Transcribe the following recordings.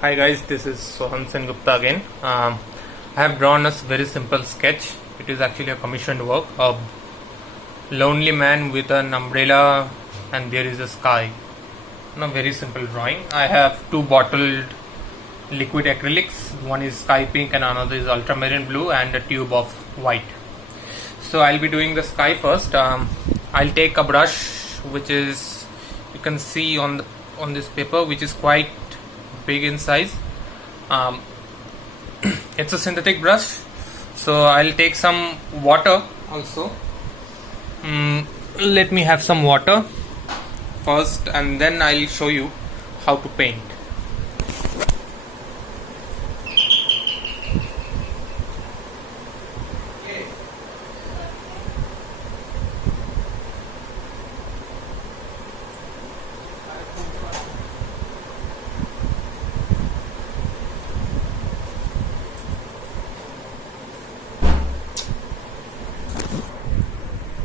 Hi guys, this is Sohan Sen Gupta again. I have drawn a very simple sketch. It is actually a commissioned work. A lonely man with an umbrella and there is a sky. A very simple drawing. I have two bottled liquid acrylics. One is sky pink and another is ultramarine blue and a tube of white. So I'll be doing the sky first. I'll take a brush which is, you can see on this paper, which is quite big in size. It's a synthetic brush, so I'll take some water also. Let me have some water first and then I'll show you how to paint.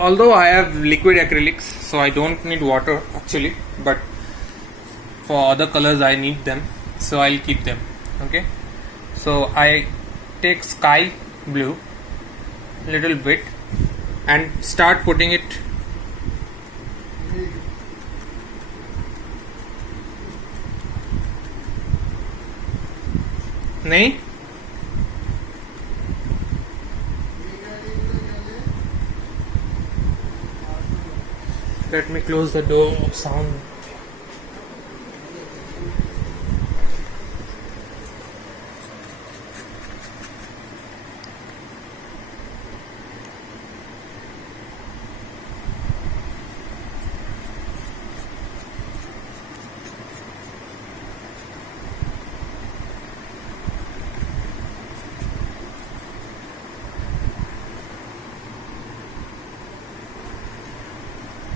Although I have liquid acrylics, so I don't need water actually, but for other colors I need them, so I'll keep them. Okay, so I take sky blue little bit and start putting it नहीं. Let me close the door of sound.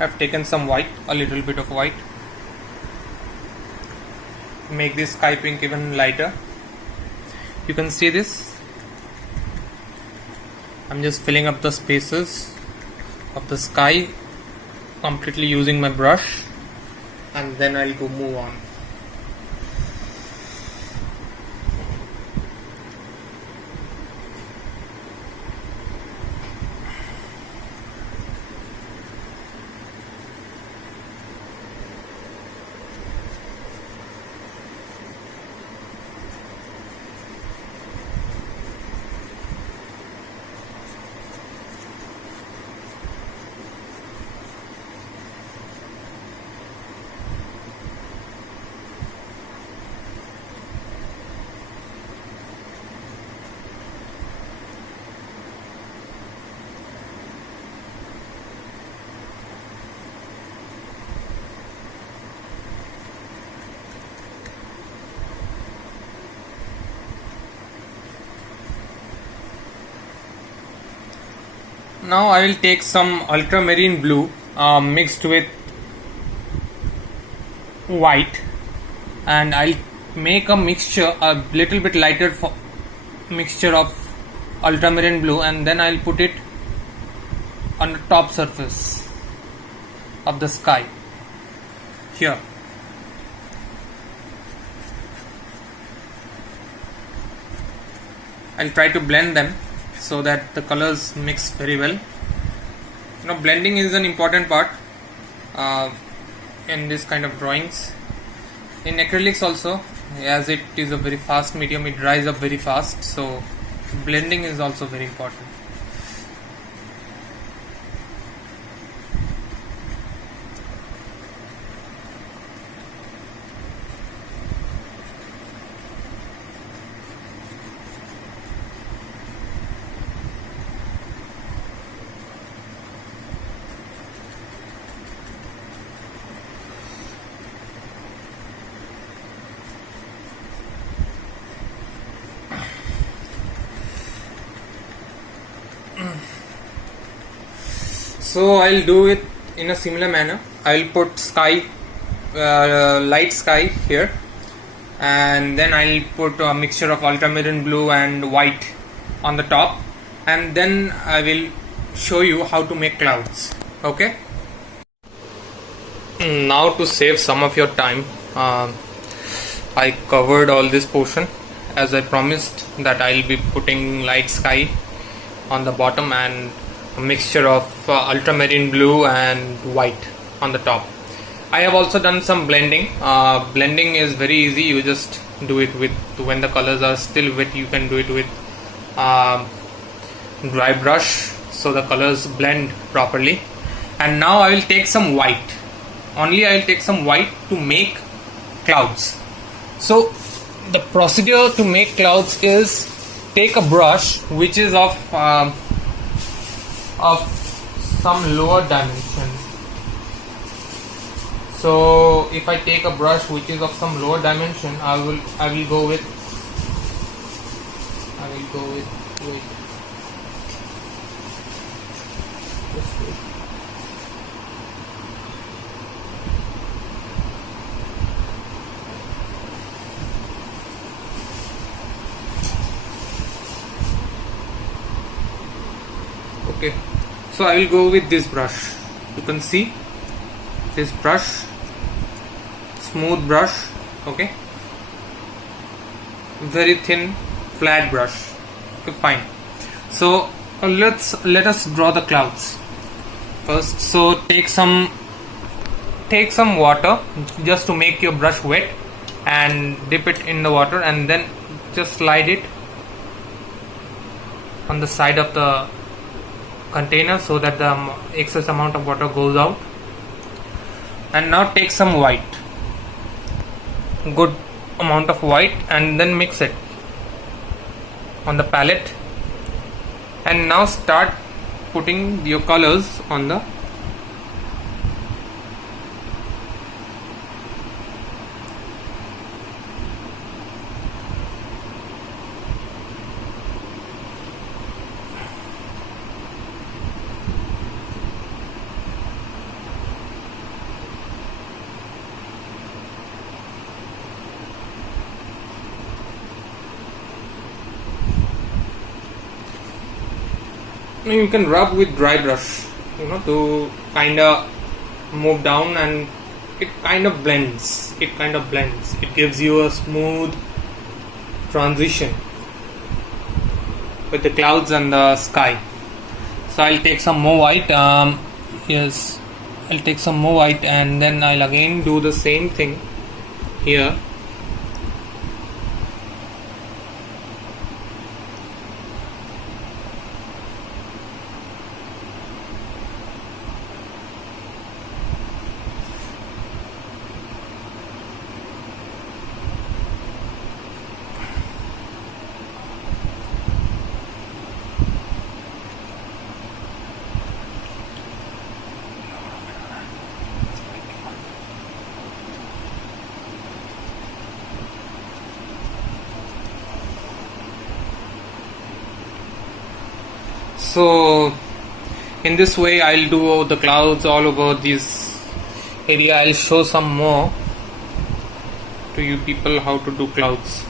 I've taken some white, a little bit of white. Make this sky pink even lighter. You can see this. I'm just filling up the spaces of the sky completely using my brush, and then I'll go move on. Now I will take some ultramarine blue mixed with white, and I'll make a mixture, a little bit lighter mixture of ultramarine blue, and then I'll put it on the top surface of the sky here. I'll try to blend them so that the colors mix very well. Blending is an important part in this kind of drawings. In acrylics also, as it is a very fast medium, it dries up very fast, so blending is also very important. So I'll do it in a similar manner. I'll put sky, light sky here, and then I'll put a mixture of ultramarine blue and white on the top, and then I will show you how to make clouds. Okay. Now to save some of your time, I covered all this portion as I promised that I'll be putting light sky on the bottom and a mixture of ultramarine blue and white on the top. I have also done some blending. Blending is very easy. You just do it with, when the colors are still wet, you can do it with dry brush so the colors blend properly. And now I will take some white. Only I will take some white to make clouds. So the procedure to make clouds is take a brush which is of some lower dimension. So if I take a brush which is of some lower dimension, I will go with wait. Just wait. Okay, so I will go with this brush. You can see this brush, smooth brush. Okay, very thin flat brush. Okay, fine. So let us draw the clouds first. So take some water just to make your brush wet and dip it in the water and then just slide it on the side of the container so that the excess amount of water goes out. And now take some white, good amount of white, and then mix it on the palette. And now start putting your colors on the you can rub with dry brush, to kind of move down, and it kind of blends. It gives you a smooth transition with the clouds and the sky. So I'll take some more white. Yes, I'll take some more white, and then I'll again do the same thing here. So in this way I'll do the clouds all over this area. I'll show some more to you people how to do clouds.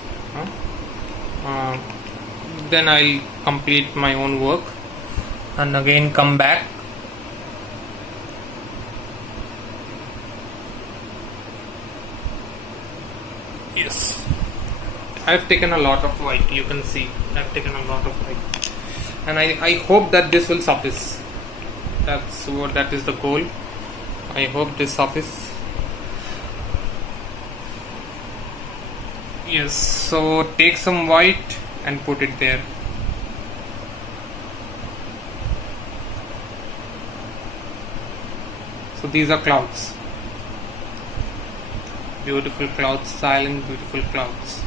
Then I'll complete my own work and again come back. Yes, I've taken a lot of white. You can see I've taken a lot of white. And I hope that this will suffice. That is the goal. I hope this suffice. Yes, so take some white and put it there. So these are clouds. Beautiful clouds, silent, beautiful clouds.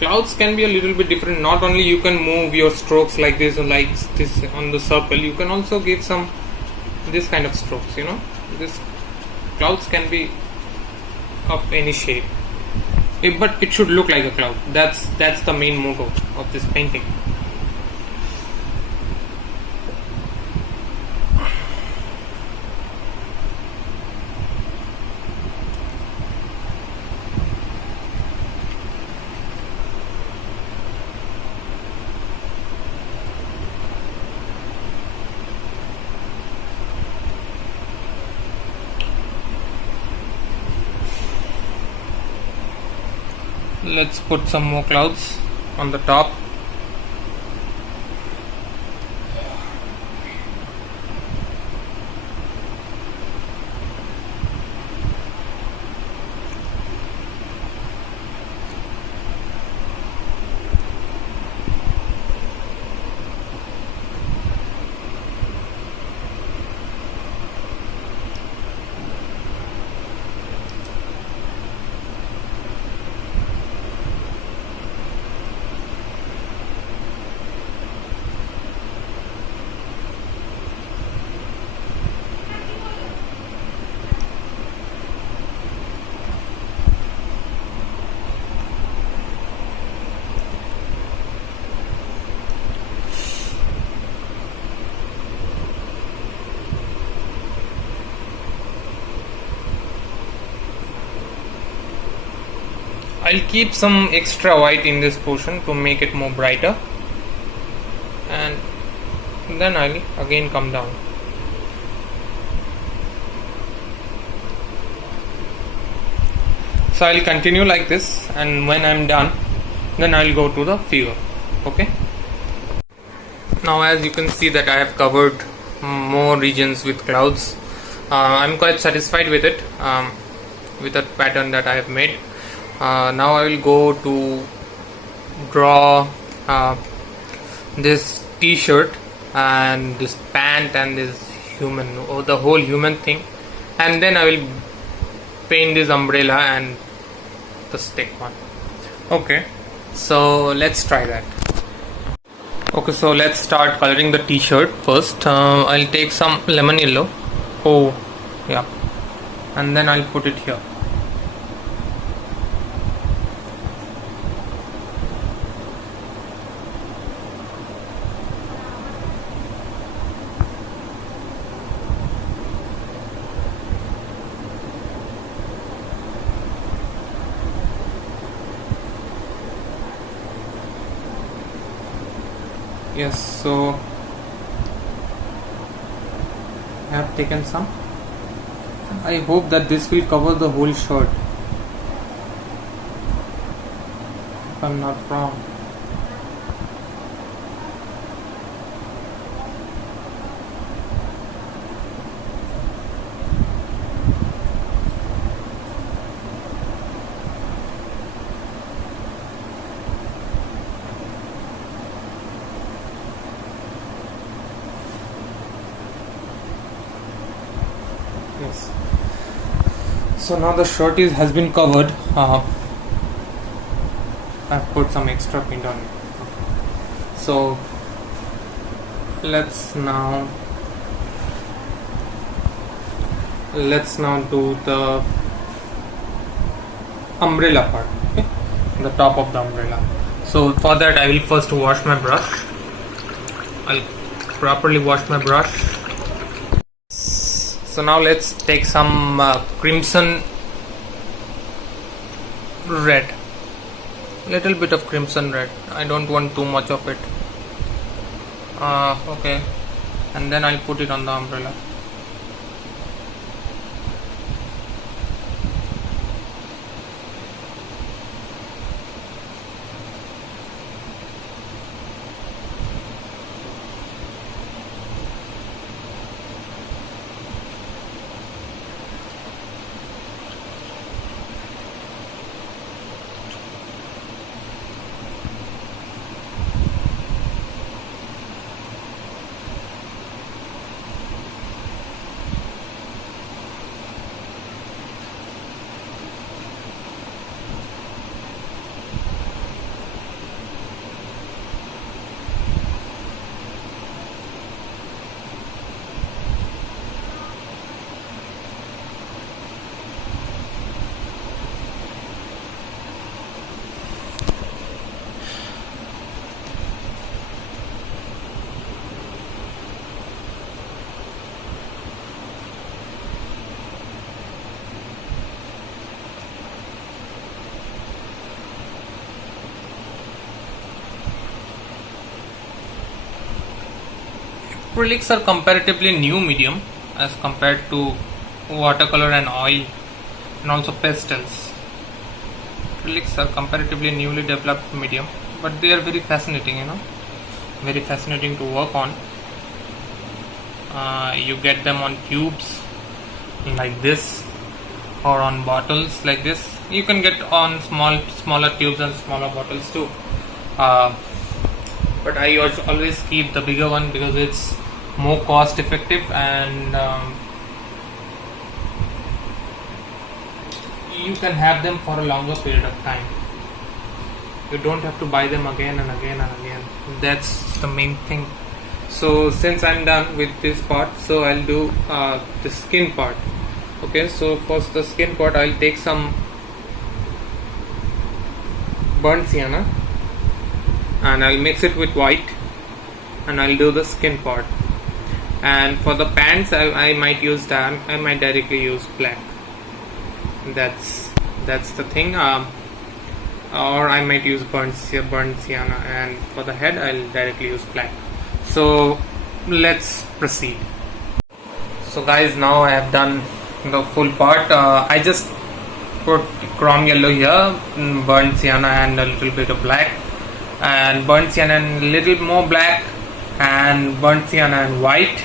clouds can be a little bit different. Not only you can move your strokes like this or like this on the circle, you can also give some this kind of strokes, you know. This clouds can be of any shape, but it should look like a cloud. That's the main motto of this painting. Let's put some more clouds on the top. I'll keep some extra white in this portion to make it more brighter, and then I'll again come down. So I'll continue like this, and when I'm done, then I'll go to the figure. Okay. Now as you can see that I have covered more regions with clouds. I'm quite satisfied with it, with the pattern that I have made. Now I will go to draw this t-shirt and this pant and this human, or the whole human thing, and then I will paint this umbrella and the stick one. Okay, so let's try that. Okay, so let's start coloring the t-shirt first. I'll take some lemon yellow. Oh yeah, and then I'll put it here. Yes, so I have taken some. I hope that this will cover the whole shirt, if I'm not wrong. Yes. So now the shirt has been covered. I've put some extra paint on it. So let's now do the umbrella part. Okay, the top of the umbrella. So for that I will first wash my brush. I'll properly wash my brush. So now let's take some crimson red, little bit of crimson red. I don't want too much of it. Okay, and then I'll put it on the umbrella. Acrylics are comparatively new medium as compared to watercolor and oil and also pastels. Acrylics are comparatively newly developed medium, but they are very fascinating, very fascinating to work on. You get them on tubes like this or on bottles like this. You can get on smaller tubes and smaller bottles too. But I always keep the bigger one because it's more cost effective and you can have them for a longer period of time. You don't have to buy them again and again and again. That's the main thing. So since I'm done with this part, so I'll do the skin part. Okay, so for the skin part, I'll take some burnt sienna and I'll mix it with white and I'll do the skin part. And for the pants, I might directly use black. That's the thing. Or I might use burnt sienna, and for the head I'll directly use black. So let's proceed. So guys, now I have done the full part. I just put chrome yellow here, burnt sienna and a little bit of black, and burnt sienna and a little more black, and burnt sienna and white,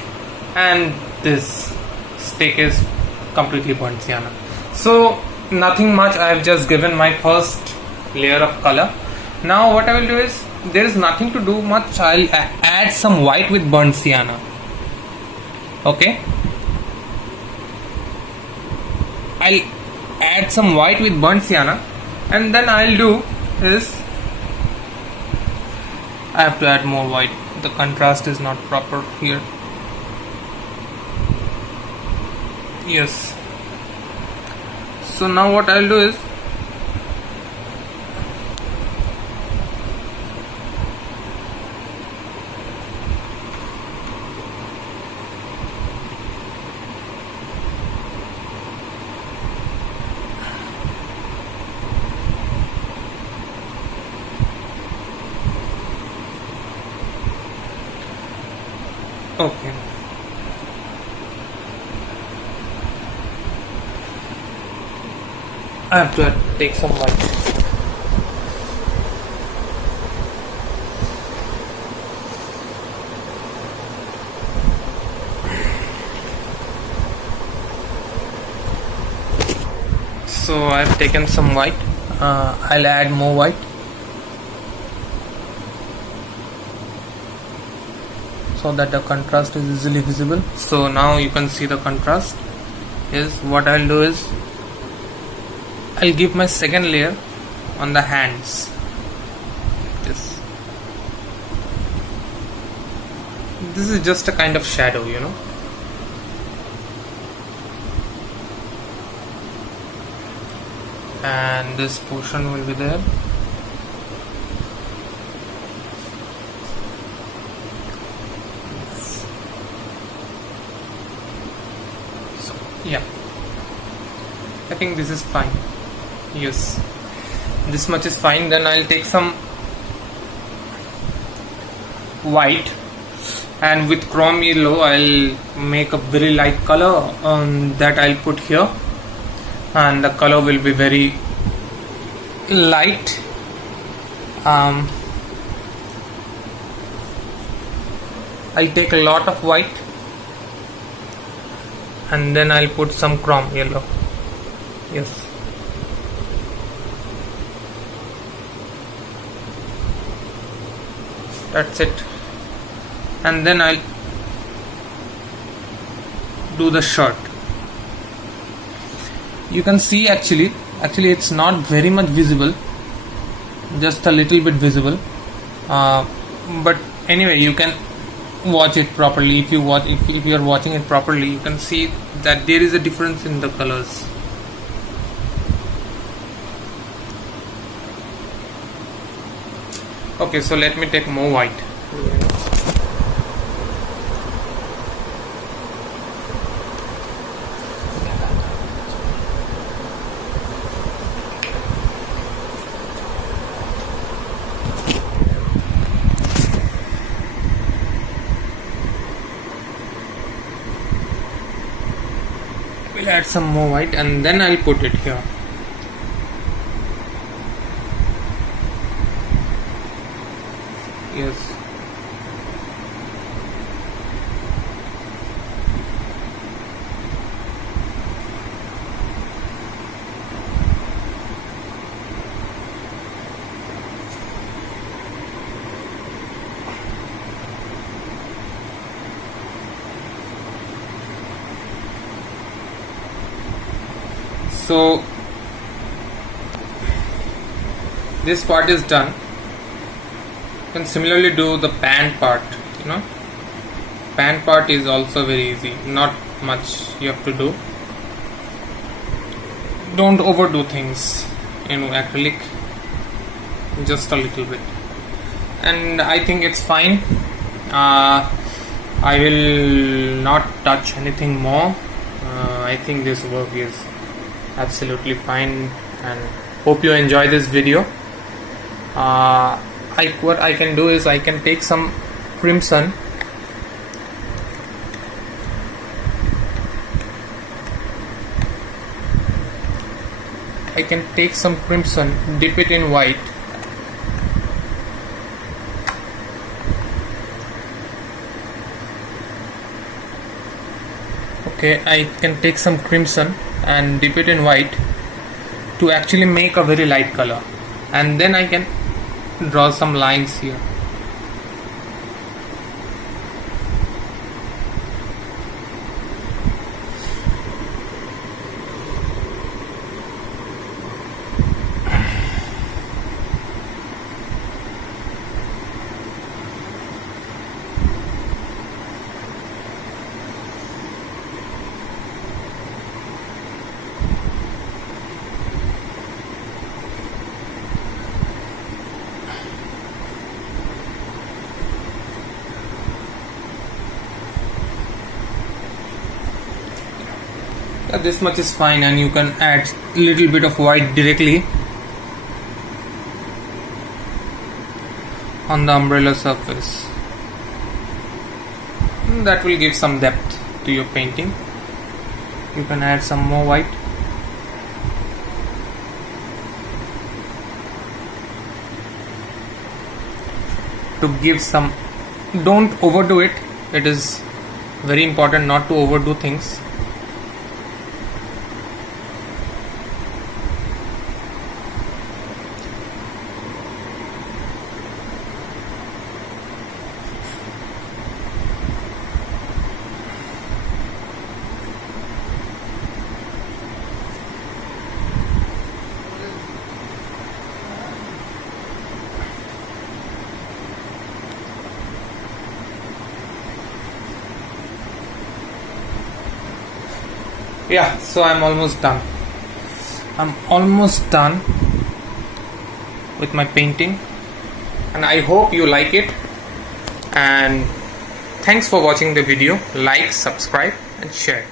and this stick is completely burnt sienna. So nothing much. I have just given my first layer of color. Now what I will do is, there is nothing to do much. I'll add some white with burnt sienna. Okay, I'll add some white with burnt sienna, and then I'll do is I have to add more white. The contrast is not proper here. Yes. So now what I'll do is, okay, I have to take some white. So I've taken some white. I'll add more white. So that the contrast is easily visible. So now you can see the contrast. Is what I'll do is, I'll give my second layer on the hands. This is just a kind of shadow, and this portion will be there. So yeah, I think this is fine. Yes, this much is fine. Then I'll take some white, and with chrome yellow I'll make a very light color that I'll put here, and the color will be very light. I'll take a lot of white and then I'll put some chrome yellow. Yes. That's it. And then I'll do the shirt. You can see actually it's not very much visible, just a little bit visible, but anyway you can watch it properly. If you are watching it properly, you can see that there is a difference in the colors. Okay, so let me take more white. I'll add some more white and then I'll put it here. Yes. So this part is done. You can similarly do the pan part. Pan part is also very easy, not much you have to do. Don't overdo things in acrylic, just a little bit, and I think it's fine. I will not touch anything more. I think this work is absolutely fine, and hope you enjoy this video. What I can do is I can take some crimson. I can take some crimson, dip it in white, okay, I can take some crimson and dip it in white to actually make a very light color, and then I can draw some lines here. This much is fine, and you can add a little bit of white directly on the umbrella surface. That will give some depth to your painting. You can add some more white. To give some, don't overdo it. It is very important not to overdo things. Yeah, so I'm almost done. With my painting, and I hope you like it, and thanks for watching the video. Like, subscribe and share.